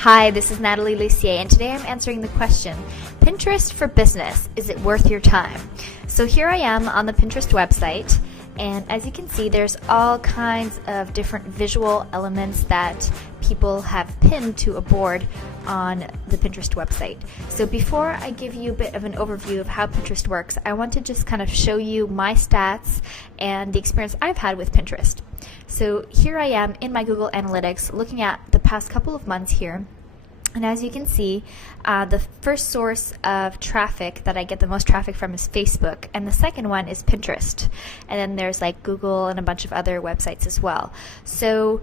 Hi, this is Natalie Lucier, and today I'm answering the question, Pinterest for business, is it worth your time? So here I am on the Pinterest website, and as you can see, there's all kinds of different visual elements that people have pinned to a board on the Pinterest website. So before I give you a bit of an overview of how Pinterest works, I want to just kind of show you my stats and the experience I've had with Pinterest. So here I am in my Google Analytics looking at the past couple of months here. And as you can see, the first source of traffic that I get the most traffic from is Facebook, and the second one is Pinterest. And then there's like Google and a bunch of other websites as well. So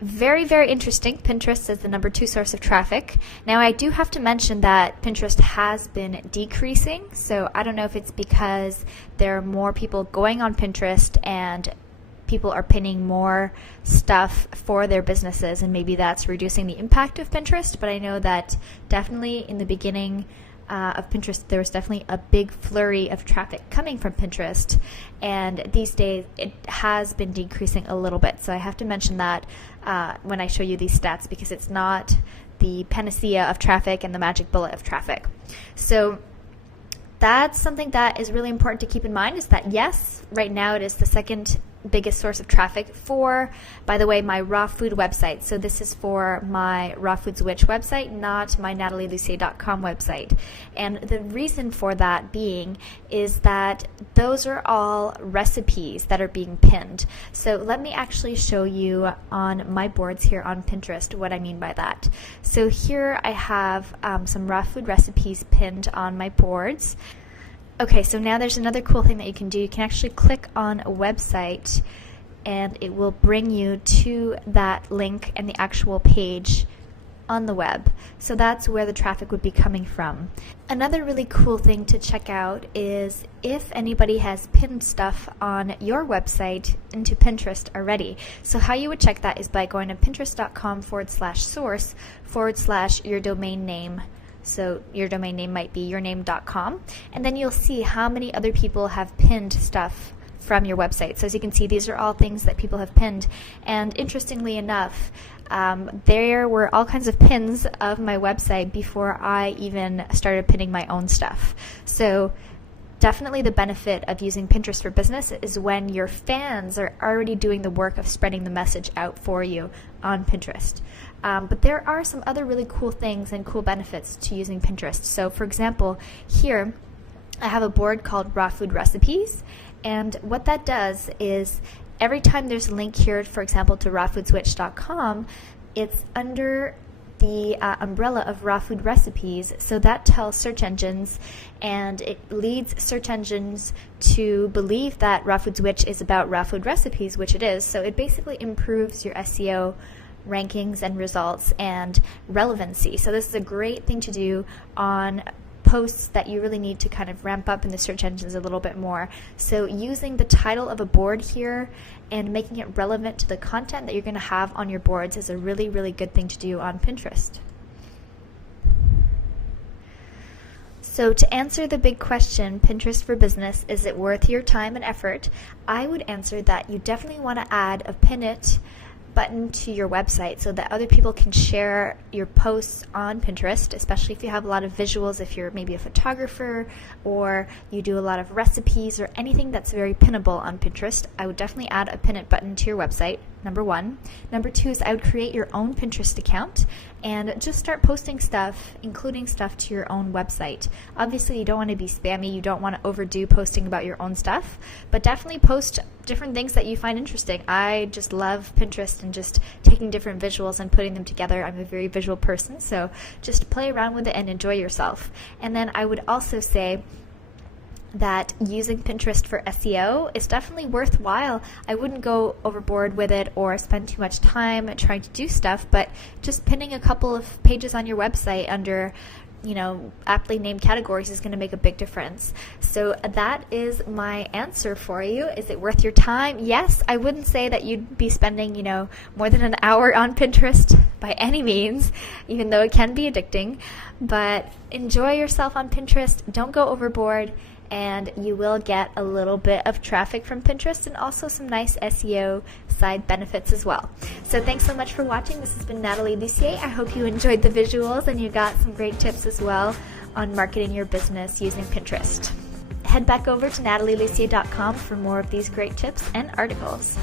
very, very interesting. Pinterest is the number 2 source of traffic. Now I do have to mention that Pinterest has been decreasing, so I don't know if it's because there are more people going on Pinterest and people are pinning more stuff for their businesses, and maybe that's reducing the impact of Pinterest. But I know that definitely in the beginning of Pinterest, there was definitely a big flurry of traffic coming from Pinterest, and these days it has been decreasing a little bit. So I have to mention that when I show you these stats, because it's not the panacea of traffic and the magic bullet of traffic. So that's something that is really important to keep in mind, is that yes, right now it is the second biggest source of traffic for, by the way, my raw food website. So this is for my Raw Foods Witch website, not my NatalieLucier.com website. And the reason for that being is that those are all recipes that are being pinned. So let me actually show you on my boards here on Pinterest what I mean by that. So here I have some raw food recipes pinned on my boards. Okay, so now there's another cool thing that you can do. You can actually click on a website and it will bring you to that link and the actual page on the web. So that's where the traffic would be coming from. Another really cool thing to check out is if anybody has pinned stuff on your website into Pinterest already. So how you would check that is by going to pinterest.com/source/your domain name. So your domain name might be yourname.com, and then you'll see how many other people have pinned stuff from your website. So as you can see, these are all things that people have pinned, and interestingly enough, there were all kinds of pins of my website before I even started pinning my own stuff. So definitely the benefit of using Pinterest for business is when your fans are already doing the work of spreading the message out for you on Pinterest. But there are some other really cool things and cool benefits to using Pinterest. So for example, here I have a board called Raw Food Recipes, and what that does is every time there's a link here, for example, to rawfoodswitch.com, it's under the umbrella of raw food recipes, so that tells search engines, and it leads search engines to believe that Raw Foods Witch is about raw food recipes, which it is. So it basically improves your SEO rankings and results and relevancy. So this is a great thing to do on posts that you really need to kind of ramp up in the search engines a little bit more. So using the title of a board here and making it relevant to the content that you're going to have on your boards is a really, really good thing to do on Pinterest. So to answer the big question, Pinterest for business, is it worth your time and effort? I would answer that you definitely want to add a pin it button to your website so that other people can share your posts on Pinterest, especially if you have a lot of visuals, if you're maybe a photographer or you do a lot of recipes or anything that's very pinnable on Pinterest. I would definitely add a pin it button to your website, number 1. Number 2 is I would create your own Pinterest account and just start posting stuff, including stuff to your own website. Obviously, you don't want to be spammy, you don't want to overdo posting about your own stuff, but definitely post different things that you find interesting. I just love Pinterest and just taking different visuals and putting them together. I'm a very visual person, so just play around with it and enjoy yourself. And then I would also say that using Pinterest for SEO is definitely worthwhile. I wouldn't go overboard with it or spend too much time trying to do stuff, but just pinning a couple of pages on your website under aptly named categories is going to make a big difference. So that is my answer for you. Is it worth your time? Yes, I wouldn't say that you'd be spending, more than an hour on Pinterest by any means, even though it can be addicting, but enjoy yourself on Pinterest. Don't go overboard. and you will get a little bit of traffic from Pinterest and also some nice SEO side benefits as well. So thanks so much for watching. This has been Natalie Lucier. I hope you enjoyed the visuals and you got some great tips as well on marketing your business using Pinterest. Head back over to natalielucier.com for more of these great tips and articles.